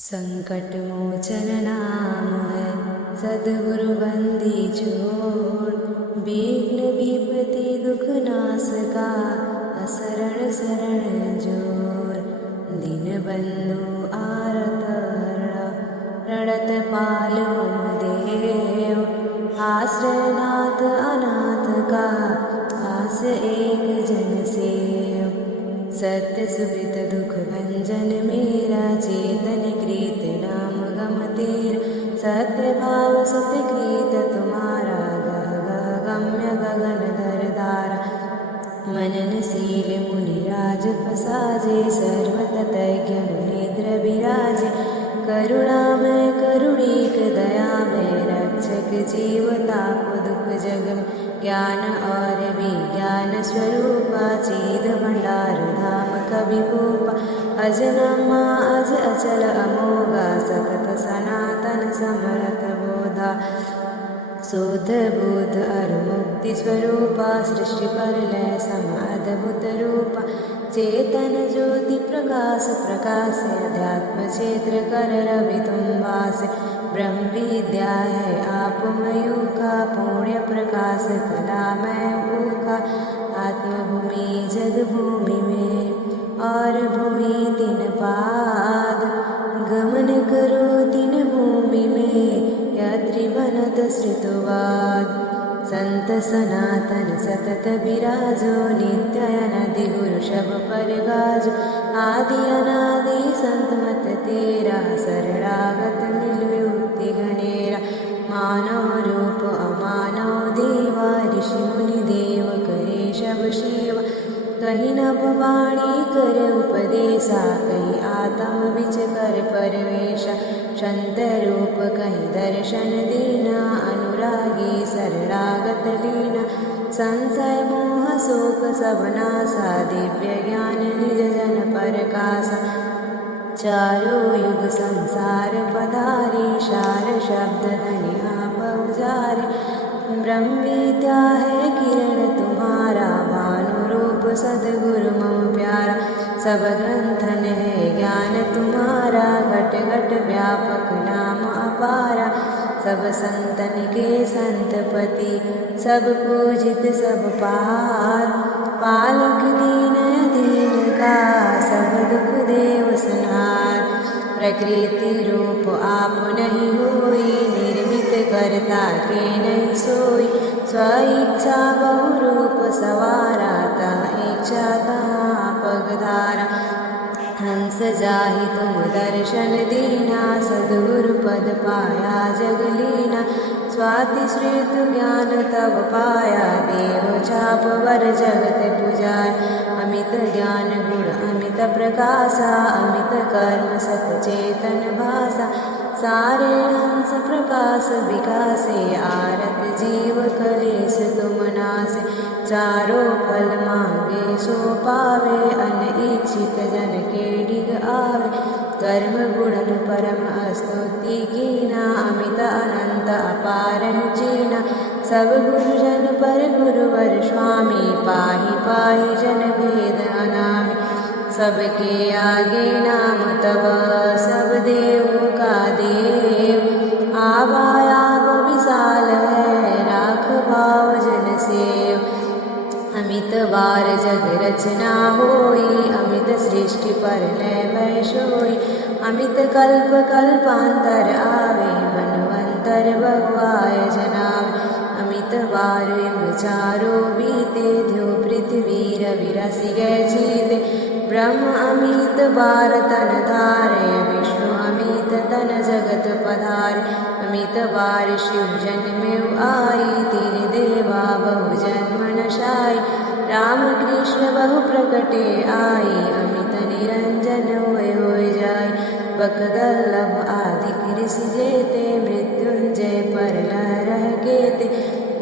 संकट मोचन नाम है सद्गुरु बंदी छोड़। विघ्न विपत्ति दुख नाश का असरण शरण जोर। दीन बंधु आरत प्रणत पाल मम देव। आश्रय नाथ अनाथ का आस एक जन सेव। सत्य सुकृत दुख भंजन मेरा चेतन कृत नाम गम तेरा। सत्य भाव सत्य कृत तुम्हारा गह गह गम्य गगन धर धारा। मननशील मुनिराज पसाजे सर्वतज्ञ मुनिद्र विराजे। करुणामय करुणीक दयामय रक्षक जीव ताप दुख जग में। ज्ञान और विज्ञान स्वरूपा चीद भंडार धाम कविभूपा। अजन्मा अज अचल अमोघा सतत सनातन समरथ बोधा। शुद्ध बुद्ध अर मुक्ति स्वरूपा सृष्टि पर लय सम अद्भुत रूपा। चेतन ज्योति प्रकाश प्रकाश अध्यात्म क्षेत्र कर रवि तुम वास। ब्रह्म विद्या है आप मयू का पुण्य प्रकाश कला मैं भूखा। आत्मभूमि जग भूमि में और भूमि तीन पाद। गमन करो तीन भूमि में त्रिभनत श्रितवाद। संत सनातन सतत विराजो नित्य अनदि गुरु शब पर गाजो। आदि अनादि संत मत तेरा शरणागत मिलु युक्ति गणेरा। मानव रूप अमानव देवा ऋषि मुनि देव करे शब सेवा। कहीं नभ वाणी कर उपदेशा कहीं आत्म विच कर परवेशा। संत रूप कहीं दर्शन दीना अनुरागी शरणागत लीना। संशय मोह शोक सब नासा दिव्य ज्ञान निज जन प्रकाशा। चारों युग संसार पधारी सार शब्द धनिया पहुँचारे। ब्रह्म विद्या है किरण तुम्हारा भानु रूप सद्गुरु मम प्यारा। सब ग्रंथन है ज्ञान तुम्हारा घट घट व्यापक नाम अपारा। सब संतन के संतपति सब पूजित सब पार। पालक दीन दीन का सब दुख देव संहार। प्रकृति रूप आप नहीं होई निर्मित करता के नहीं सोई। स्वेच्छा बहुरूप सवारा ता इच्छा तहाँ पगधारा। हंस जाहि तुम दर्शन दीना सद्गुरु पद पाया जगलीना। स्वाति श्रुत ज्ञान तब पाया देव छाप वर जगत पुजाय। अमित ज्ञान गुण अमित प्रकाशा अमित कर्म सचेतन भाषा। सारे हंस प्रकाश विकासे आरत जीव कलेश तुम नासे। चारों फल मांगे सो पावे अनइच्छित जन के डिग आवे। कर्म गुणन परम स्तुति कीना अमित अनंत अपार चीना। सब गुरुजन पर गुरुवर स्वामी पाहि पाहि जन भेद अनामि। सबके आगे नाम तब सब देवों का देव। आवायाब विशाल है राख भाव जन सेव। अमित बार जग रचना होई अमित सृष्टि पर लय भय सोई। अमित कल्प कल्पांतर आवे मनवंतर बहुआय जनावे। अमित बार युग चारों बीते ध्यो पृथ्वी रवि रसि गए जीते। ब्रह्म अमित बार तन धारे विष्णु अमित तन जगत पधारे। अमित बार शिव जन्मेउ आई तीन देवा बहु जन्म नशाई। राम कृष्ण बहु प्रकटे आई अमित निरंजन होय जाय। बकदल्लभ आदि कृषि जेते मृत्युंजय पर लहरह केते।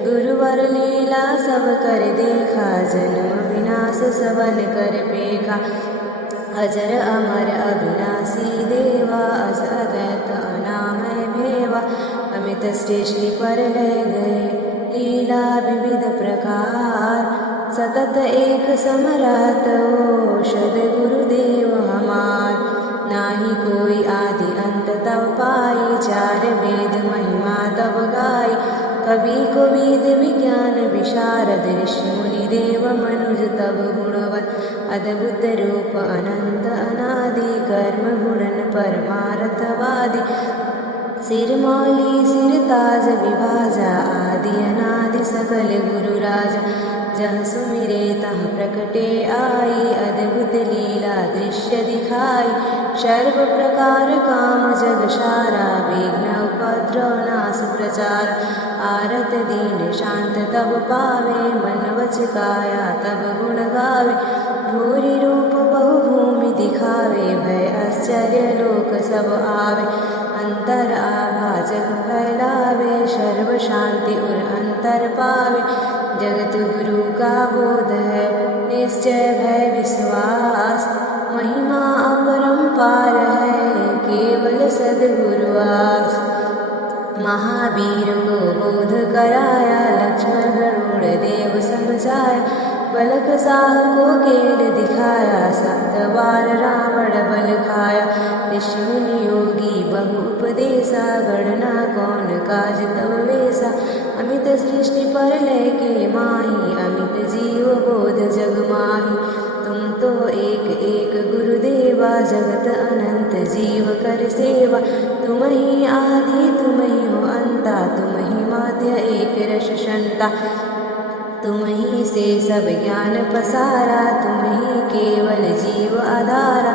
गुरुवर लीला सब कर देखा जन्म विनाश सबन कर पेखा। अजर अमर अविनाशी देवा अज अद्वैत अनामय भेवा। अमित सृष्टि पर लय गए लीला विविध प्रकार। सतत एक समरत ओ सद्गुरुदेव हमार। नाही कोई आदि अंत तब पाई, चार वेद महिमा तब गाई। कवि कोविद विज्ञान विशारद, ऋषि मुनि देव मनुज तब गुणवत। अद्भुत रूप अनंत अनादि, कर्म गुणन परमार्थवादी। सिर मौली सिर ताज विभाजा, आदि अनादि सकल गुरु राजा। जहाँ सुमिरे तहाँ प्रकटे आई, अद्भुत लीला दृश्य दिखाई। सर्व प्रकार काम जग सारा, विघ्न उपद्रव नाश प्रचार। आरत दीन शांत तब पावे, मन वच काया तब गुण गावे। घोरी रूप बहु भूमि दिखावे, भय आश्चर्य लोक सब आवे। अंतर आभा जग फैलावे, सर्व शांति उर अंतर पावे। जगत गुरु का बोध है, निश्चय भय विश्वास। महिमा अपरंपार है, केवल सद्गुरुवास। महावीर को बोध कराया, लक्ष्मण गरुड़ देव समझाया। बलक साह को खेल दिखाया, सप्तबार रावण बल खाया। ऋषि मुनि योगी बहु उपदेशा, गणना कौन काज तब वेसा। अमित सृष्टि पर लेके माही, अमित जीव बोध जग माही। तुम तो एक एक गुरुदेवा, जगत अनंत जीव कर सेवा। तुम ही आदि तुम ही हो अंता, तुम ही माध्य एक रस शंता। तुम ही से सब ज्ञान पसारा, तुम ही केवल जीव आधारा।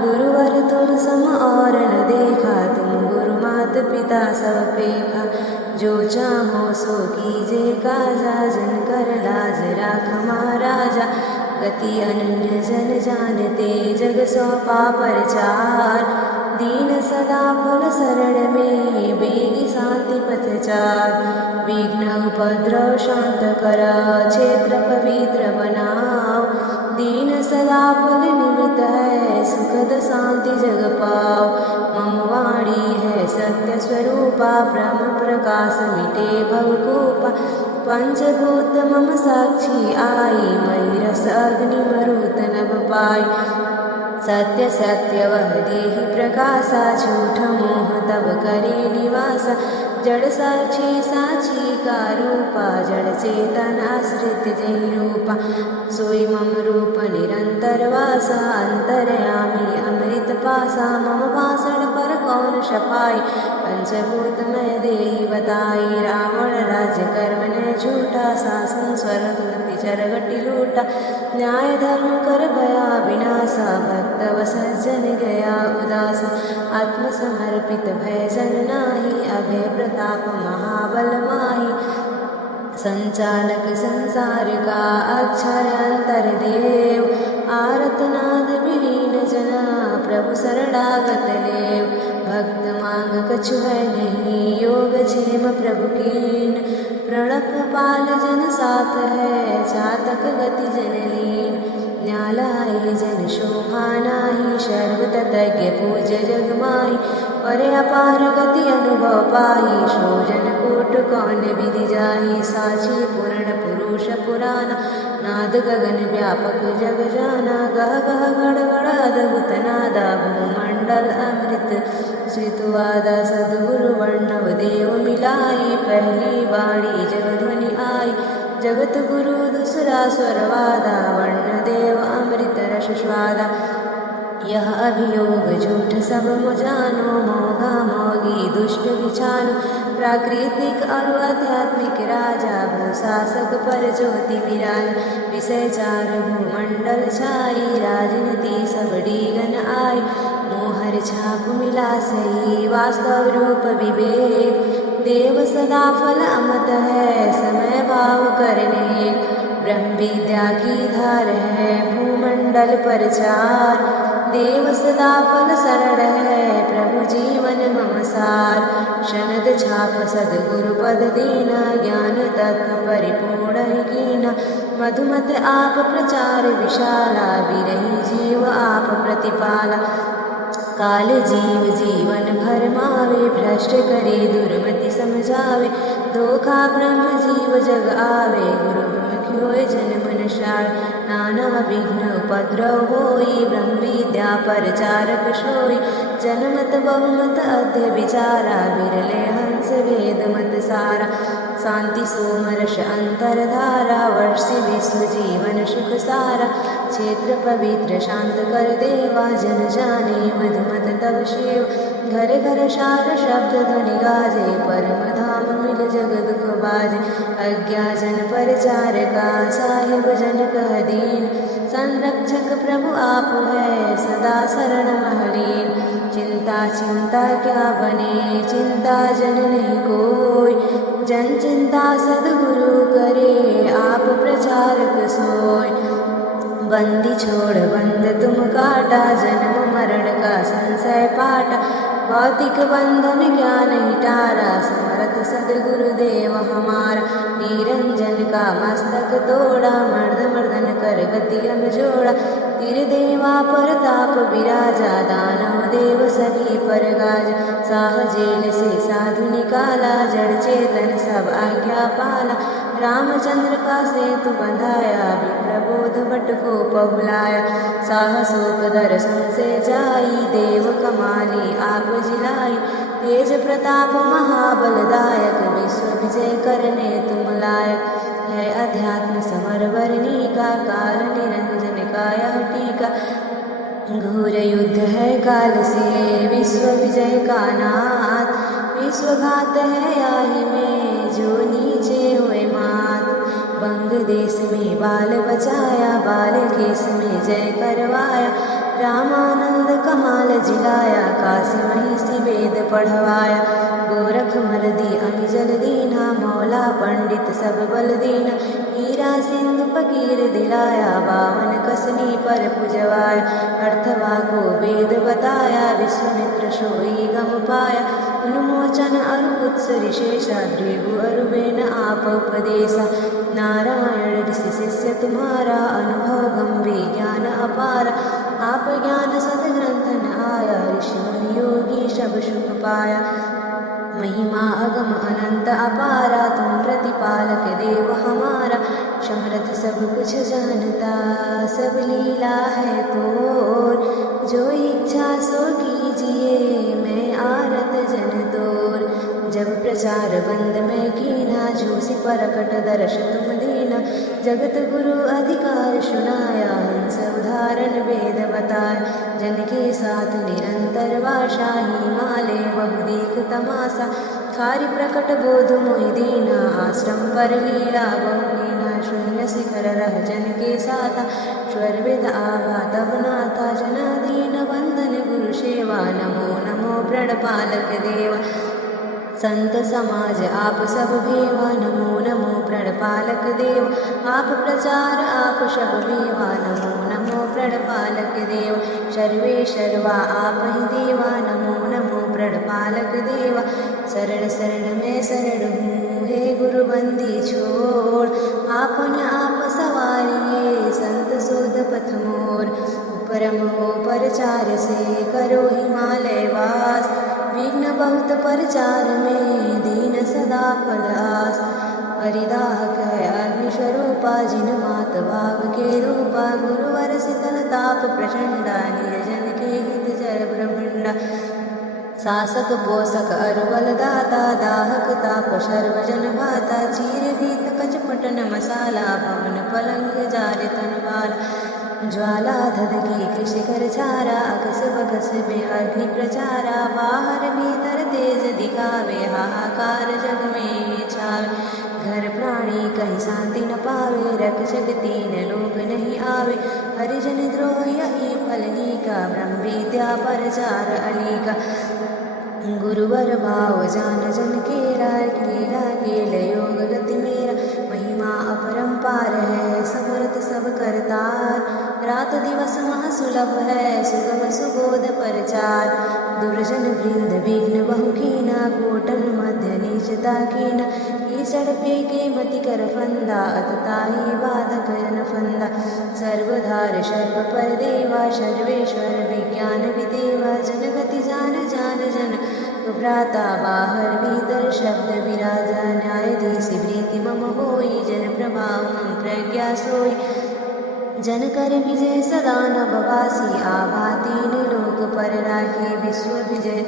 गुरुवर तुम सम और न देखा, तुम गुरु मात पिता सब पेखा। जो चाहो सो कीजे काजा, जन कर लाज राख महाराजा। गति अनन्य जन जानते, जग सौंपा परचार। दीन सदा फल शरण में, बेगी शांति पथचार। विघ्न उपद्रव शांत करा, क्षेत्र पवित्र बनाओ। दीन सदा फल निमित्त है, सुखद शांति जग पाओ। मम वाणी है सत्य स्वरूपा, ब्रह्म प्रकाश मिटे भवकूपा। पंचभूत मम साक्षी आई, मयि रस अग्नि मरुत नभ पाई। सत्य सत्य वह देहि प्रकाशा, झूठ मोह तब करे निवासा। जड़ साक्षी साक्षी का रूपा, जड़ चेतन आश्रित जहि रूपा। सोई मम रूप निरंतर वासा, अंतर्यामी अमृत पासा। मम भाषण पर कौन शपाई, पंचभूत मैं देहि बताई। रावण राज्य कर्म ने झूठा, शासन स्वर तुरति चरगति लूटा। न्याय धर्म कर भया विनाशा, भक्त व सज्जन गया उदासा। आत्मसमर्पित भय जन नाही, अभय प्रताप महाबल माही। संचालक संसार का अक्षर अंतर देव, आरतनाद विलीन जना प्रभु शरणागत लेव। भक्त मांग कछु है नहीं, योग क्षेम प्रभु कीन। प्रणप पाल जन साथ है, चातक गति जन लीन। न्यालाय जन शोभा नाही, सर्वतज्ञ पूज्य जग माही। पर अपार गति अनुभव पाही, सौजन कोट कौन विधि जाही। साक्षी पूर्ण पुरुष पुराना, नाद गगन व्यापक जग जाना। गह गह गण गण अद्भुत नादा, भूमंडल अमृत श्रुतवादा। सद्गुरु वर्णव देव मिलाई, पहली बाणी जग ध्वनि आई। जगत गुरु दूसरा स्वरवादा, वर्ण देव अमृत रस स्वादा। यह अभियोग झूठ सब मुजानो, मोगा मोगी दुष्ट विचानो। प्राकृतिक और आध्यात्मिक राजा, भूशासक पर ज्योति विराज। विषय चार भूमंडल छाई, राजनीति सब डीगन आई। मोहर छाप मिला सही, वास्तव रूप विवेक। देव सदा फल अमत है, समय भाव करने। ब्रह्म विद्या की धार है, भूमंडल पर चार। देव सदा फल शरण है, प्रभु जीवन मम सार। शनद छाप सद्गुरु पद दीना, ज्ञान तत्व परिपूर्ण कीना। मधुमत आप प्रचार विशाला, बिरही जीव आप प्रतिपाला। काल जीव जीवन भर मावे, भ्रष्ट करे दुर्मति समझावे। धोखा ब्रह्म जीव जग आवे, गुरु मुख होय जन मन शार। नाना विघ्न उपद्रव होई ब्रह्म विद्या परचारक सोई जनमत बहुमत अध्य विचारा बिरले हंस वेद मत सारा शांति सोमरस अंतरधारा वर्षि विश्व जीवन सुख सारा क्षेत्र पवित्र शांत कर देवा जन जाने मधुमत तब शिव घर घर शार शब्द ध्वनि गाजे परम धाम मिल जग दुख बाजे अज्ञा जन परचारका साहिब जन कह दीन संरक्षक प्रभु आप है सदा शरण महलीन चिंता चिंता क्या बने चिंता जन नहीं कोई जन चिंता सद्गुरु करे आप प्रचारक सोय बंदी छोड़ बंद तुम काटा जन्म मरण का संशय पाटा भौतिक बंधन ज्ञान ही टारा समर्थ सद्गुरुदेव हमारा निरंजन का मस्तक तोड़ा मर्द मर्दन कर गति अन जोड़ा तिर देवा परताप विराजा दानव देव सभी पर गाज साह जेल से साधु निकाला जड़ चेतन सब आज्ञा पाला रामचंद्र का सेतु बंधाया विप्रबोध भट्ट को पहुलाया साहसोक दर्शन से जाई देव कमाली आप जिलाई तेज प्रताप महाबलदायक विश्व विजय करने तुम लायक है अध्यात्म समर वर्णी का काल निरंजन का यह टीका घोर युद्ध है काल से विश्व विजय का नाथ विश्वघात है आही में जो नीचे हुए मात बंग देश में बाल बचाया बाल केस में जय करवाया रामानंद कमाल जिलाया काशी महिषी वेद पढ़वाया गोरख मर्दी अनिजल दीना मौला पंडित सब बल दीना हीरा सिंधु फकीर दिलाया बावन कसनी पर पुजवाया अर्थवा को वेद बताया विश्वामित्र सोई गम पाया उन्मोचन अरुकुत्स ऋषेशा भृगु अरुवेन आप उपदेशा नारायण ऋषि शिष्य तुम्हारा अनुभव गंभीर ज्ञान अपार आप ज्ञान सदग्रंथन आया ऋषि मुनि योगी सब सुख पाया महिमा अगम अनंत अपारा तुम प्रतिपालक देव हमारा समर्थ सब कुछ जानता सब लीला है तोर जो इच्छा सो कीजिए मैं आरत जन तोर जब प्रचार बंद में कीना झूसी परकट दर्श तुम दीना जगत गुरु अधिकार सुनाया हंस उदाहरण वेद बताया जन के साथ निरंतर वाशा हिमालय बहुदीक तमाशा खारी प्रकट बोध मोहि दीना आश्रम पर लीला बहुलीना शून्य शिखर रह जन के साथा स्वर वेद आभा तब नाथा जनादीन वंदन गुरु सेवा नमो नमो प्रणपालक देवा संत समाज आप सब भेवा नमो नमो प्रणपालक देव आप प्रचार आप सब भेवा नमो नमो प्रणपालक देव सर्वे सर्वा आप ही देवा नमो नमो प्रणपालक देवा शरण शरण में शरण हूँ हे गुरु बंदी छोड़ आपन आप सवारिये संत शोध पथ मोर उपरम हो परचार से करो हिमालय वास विघ्न बहुत परचार में दीन सदा फलास हरिदाह है अग्निस्वरूपा जिन मात भाव के रूपा गुरुवर शीतल ताप प्रचंडा निर्जन के हित जर ब्रह्मंडा शासक पोषक अरुबल दाता दाहक ताप सर्वजन भाता चीर भीत कचपटन मसाला पवन पलंग जारे तनवाला ज्वाला धदकी कृषि कर छारा अकस बकस में अग्नि प्रचारा बाहर भीतर तेज दिखावे हाहाकार जग में छावे घर प्राणी कहीं शांति न पावे रक्षक तीन लोक नहीं आवे हरिजन द्रोह यही फलनी का ब्रह्म विद्या परचार अली का गुरुवर भाव जान जन केरा लीला केल योग गति मेरा महिमा अपरंपार है समर्थ सब करतार रात दिवस महासुलभ है सुगम सुबोध परचार दुर्जन वृंद विघ्न बहुकीना कोटन मध्य नीचता कीना कीचड़ फेंके मति कर फंदा अतताही बाधक जन फंदा सर्वधार सर्व पर देवा सर्वेश्वर विज्ञान विदेवा जनगति जान जान जन भ्राता बाहर भीतर शब्द विराजा न्यायाधीश प्रीति मम होई जन प्रभाव मम प्रज्ञा सोई जन कर विजय सदा नभवासी आभा तीन लोक पर राखे विश्व विजय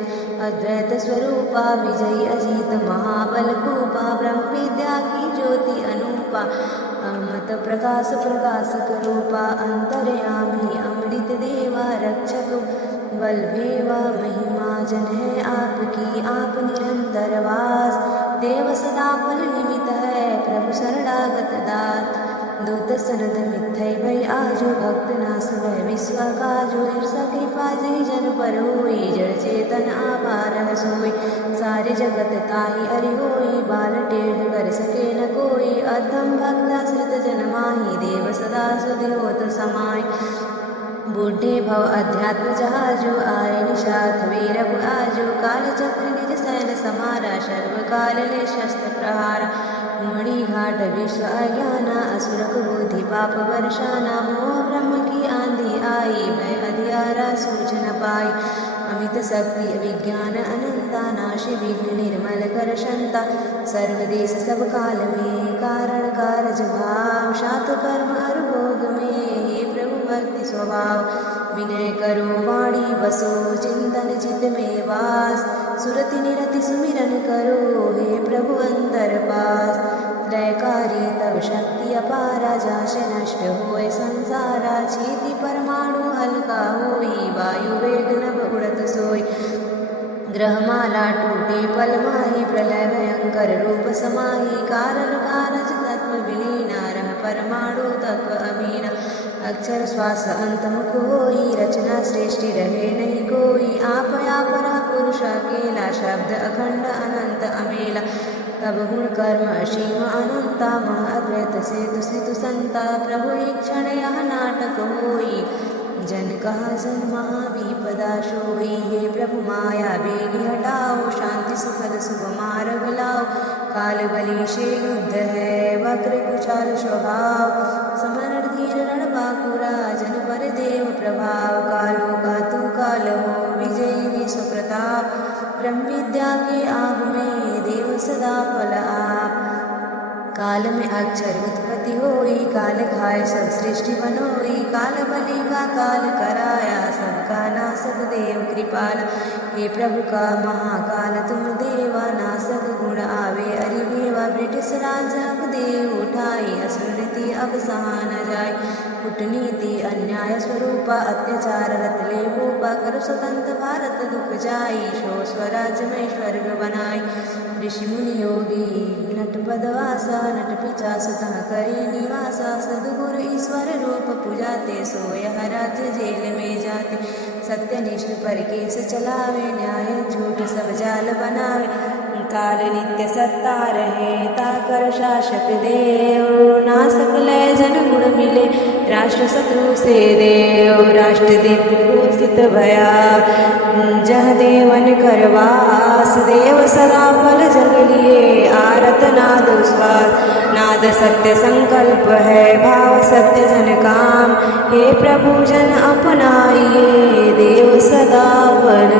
अद्वैत स्वरूपा विजयी अजीत महाबल भूपा ब्रह्म विद्या की ज्योति अनूपा अमृत प्रकाश प्रकाशक रूपा अंतर्यामी अमृत देवा रक्षक बलभेवा महिमा जन है आपकी आप निरंतर वास देव सदा फल निमित है प्रभु शरणागत दात दूत सनद मिथ्यै भय आजो भक्त नास भय विश्व काजो ईर्षा कृपा जय जन पर होई जड़ चेतन आभार सोई सारे जगत ताहि अरि होई बाल टेढ़ कर सके न कोई अधम भक्ताश्रित जन माहि देव सदा सुधिरोत समाय बूढ़े भव अध्यात्म जहाजो आय निशाथ वीरभ आजो काल चक्र निज सैन समारा सर्व काल ले शस्त्र प्रहार मणि घाट विश्व अज्ञाना असुरक बुद्धि पाप वर्षाना मोह ब्रह्म की आंधी आई भय अधियारा सूझ न पाई अमित शक्ति विज्ञान अनंता नाशि विघ्न निर्मल कर शंता सर्वदेश सब काल में कारण कारज भाव शात कर्म अर भोग में हे प्रभु भक्ति स्वभाव विनय करो वाणी बसो चिंतन चित में वास सुरति निरति सुमिरन करो हे प्रभु अंतर पास त्रयकारी तब शक्ति अपारा जाश नष्ट होय संसारा चेति परमाणु हल्का होई वायु वेग नभ उड़त सोई ग्रहमाला टूटे पल माही प्रलय भयंकर रूप समाही कारण कारज तत्व विलीना रह परमाणु तत्व अमीना अक्षर श्वास अंत मुख होई रचना श्रेष्ठि रहे नहीं कोई आप परा पुरुष अकेला शब्द अखंड अनंत अमेला तब गुण कर्म असीम अनंता मह अद्वैत से तुसितु संता प्रभु क्षण यह नाटक होई जन कहा जन महाविपदा सोई हे प्रभु माया बेगी हटाओ शांति सुखद शुभ मार्ग लाओ काल बलि से युद्ध है वक्र कुचाल स्वभाव समरण धीर रणबाकुरा जन पर देव प्रभाव कालो का तू काल हो विजयी विश्व प्रताप ब्रह्म विद्या के आग में देव सदा फल आप काल में अक्षर उत्पत्ति होई काल खाए सब सृष्टि बनोई काल बलि का काल कराया सबका नासक देव कृपाल हे प्रभु का महाकाल तुम देवा नासक गुण आवे अरिभेवा ब्रिटिश राज अब देव उठाई असुर रीति अब सहा न जाय कूटनीति अन्याय स्वरूपा अत्याचार रतले भूपा कर स्वतंत्र भारत दुख जाई शो स्वराज में स्वर्ग बनाई ऋषि मुनि योगी नट पदवासा नट पिचा सुतः करे निवासा सदगुरु ईश्वर रूप पूजाते सोय राज्य जेल में जाते सत्यनिष्ठ पर केस चलावे न्याय झूठ सब जाल बनावे काल नित्य सत्ता रहे ताकर शासक देव नासक लय जन गुण मिले राष्ट्र शत्रु से देव राष्ट्र दिव्य घोषित भया जह देवन करवास देव सदा फल जग लिए आरत नाद स्वाद नाद सत्य संकल्प है भाव सत्य जन काम हे प्रभु जन अपनाइए देव सदा बल